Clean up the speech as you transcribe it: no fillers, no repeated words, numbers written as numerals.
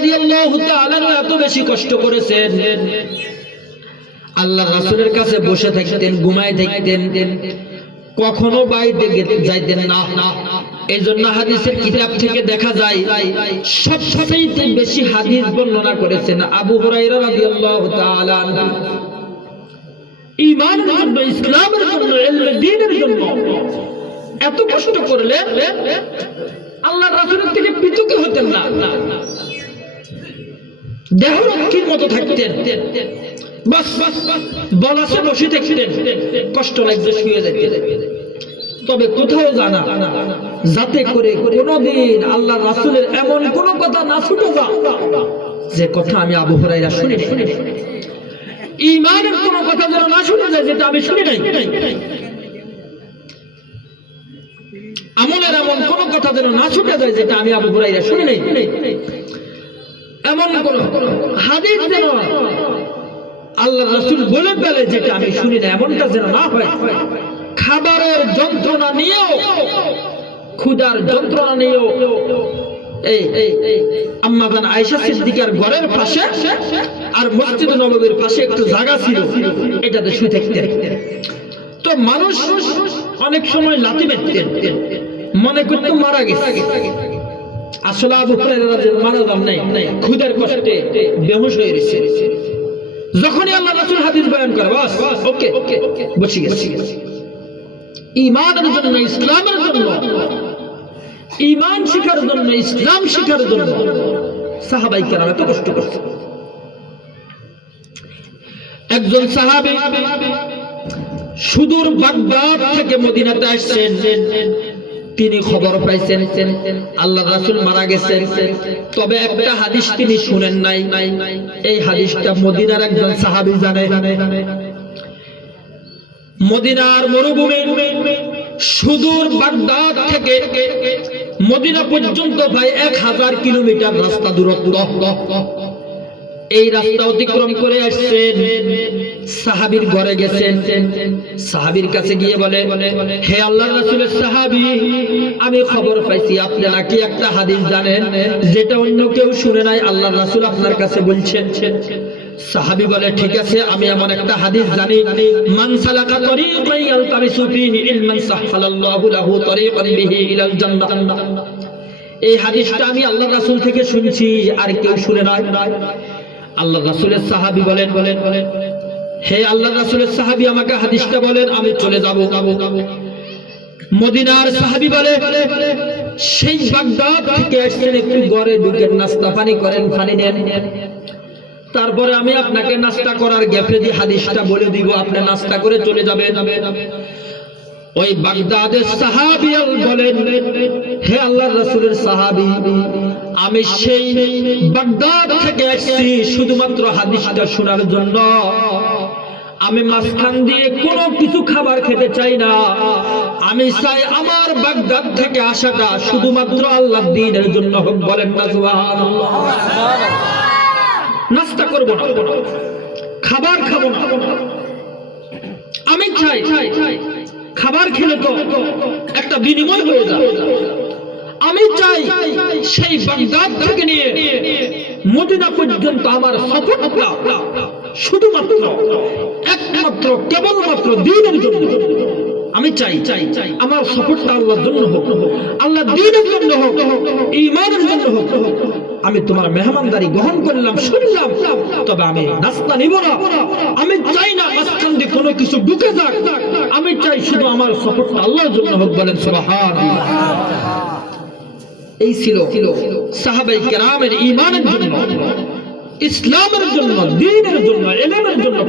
রাদিয়াল্লাহু তাআলা এত বেশি কষ্ট করেছেন, আল্লাহ রাসূলের কাছে বসে থাকতেন, ঘুমায় থাকতেন, কখনো বাইরে যাইতেন না। এইজন্য হাদিসের কিতাব থেকে দেখা যায় সবচেয়ে বেশি হাদিস বর্ণনা করেছেন আবু হুরায়রা রাদিয়াল্লাহু তাআলা আনহু। ঈমানের জন্য, ইসলামের জন্য, ইলমে দ্বীনের জন্য এত কষ্ট করলেন, আল্লাহর রাসূলের থেকে পৃথক হতেন না, দেহরক্ষীর মতো থাকতেন, বাস বলাসে বসে থাকতেন, কষ্ট লাগছে শুয়ে যেতেন, তবে কোথাও জানা যাতে করে কোনদিন আল্লাহর রাসূলের এমন কোন কথা না ছুটে যায় যে কথা আমি আবু হুরায়রা শুনি। ঈমানের কোন কথা যেন না শুনে যায় যেটা আমি শুনি নাই। আমলের এমন কোন কথা যেন না ছুটে যায় যেটা আমি আবু হুরায়রা শুনি নাই। এমন কোন হাদিস যেন আল্লাহর রাসূল বলে ফেলে যেটা আমি শুনি না, এমনটা যেন না হয়। খাবারের যন্ত্রণা নিয়েও, ক্ষুধার যন্ত্রণা নিয়েও এই আম্মা জান আয়েশা সিদ্দিকার ঘরের পাশে আর মসজিদ নববীর পাশে একটু জায়গা ছিল, এটাতে শুয়ে থাকতেন। তো মানুষ অনেক সময় লাথি মারতেন, মনে করতো মারা গেছে, আসলে আবু হুরায়রা রাদিয়াল্লাহু মারা যান নাই, ক্ষুধার কষ্টে বেহুশ হয়ে গেছে। যখনই আল্লাহ রাসূল হাদিস বয়ান করে, বাস ওকে বসে গেছে। ঈমানের জন্য, ইসলামের জন্য, ঈমান শিখার জন্য, ইসলাম শিখার জন্য সাহাবায়ে কেরাম এত কষ্ট করতেন। একজন সাহাবী সুদূর বাগদাদ থেকে মদিনাতে আসছেন, তিনি খবর পাইছেন আল্লাহর রাসূল মারা গেছেন, তবে একটা হাদিস তিনি শুনেন নাই। এই হাদিসটা মদিনার একজন সাহাবী জানে। মদিনার মরুভূমি সুদূর বাগদাদ থেকে মদিনা পর্যন্ত প্রায় 1000 কিলোমিটার রাস্তা দূরত্ব। এই রাস্তা অতিক্রম করে আসছেন, সাহাবীর ঘরে গেছেন, সাহাবীর কাছে গিয়ে বলে, হে আল্লাহর রাসূলের সাহাবী, আমি খবর পাইছি আপনি নাকি একটা হাদিস জানেন যেটা অন্য কেউ শুনে নাই, আল্লাহর রাসূল আপনার কাছে বলছেন। সাহাবী বলে, ঠিক আছে, আমি এমন একটা হাদিস জানি, মান সালাকা তরিকান ইয়ালতামিসু ফীহি ইলমান সাহহালাল্লাহু লাহু তরিকান বিহি ইলাল জান্নাহ। এই হাদিসটা আমি আল্লাহর রাসূল থেকে শুনছি, আর কেউ শুনে নাই। আল্লাহর রাসূলের সাহাবী বলেন, হে আল্লাহর রাসূলের সাহাবী, আমাকে হাদিসটা বলেন, আমি চলে যাব। মদিনার সাহাবী বলে, সেই বাগদাদ থেকে আসছেন, একটু ঘরে ঢুকেন, নাস্তা পানি করেন, পানি নেন, তারপরে আমি আপনাকে নাস্তা করার গ্যাপে দিয়ে হাদিসটা বলে দিব, আপনি নাস্তা করে চলে যাবেন। ওই বাগদাদের সাহাবী বলেন, হে আল্লাহর রাসূলের সাহাবী, আমি সেই বাগদাদ থেকে আসছি শুধুমাত্র হাদিসটা শোনার জন্য। আমি মাঝখান দিয়ে কোনো কিছু খাবার খেতে চাই না, আমি চাই আমার বাগদাদ থেকে আসাটা শুধুমাত্র আল্লাহর দ্বীনের জন্য হোক। বলেন না সুবহানাল্লাহ। নাস্তা করব না, খাবার খাবো না, আমি চাই খাবার খেলে তো একটা বিনিময় হয়ে যায়, আমি চাই সেই বাগদাদ থেকে নিয়ে মদিনা পর্যন্ত আমার সফরটা শুধুমাত্র একমাত্র কেবলমাত্র দ্বীনের জন্য। আমি চাই আমার সফরটা আল্লাহর জন্য হোক, আল্লাহর দ্বীনের জন্য হোক, ঈমানের জন্য হোক। আমি তোমার মেহমানদারি গ্রহণ করলাম, শুনলাম, তবে আমি নাস্তা নিব না। আমি চাই না মাঝখান দিয়ে কোনো কিছু ঢুকে যাক, আমি চাই শুধু আমার সফরটা আল্লাহর জন্য হোক। বলেন সুবহানাল্লাহ। এই ছিল সাহাবায়ে কেরামের ঈমানের জন্য, ইসলামের জন্য, দ্বীনের জন্য, ইলমের জন্য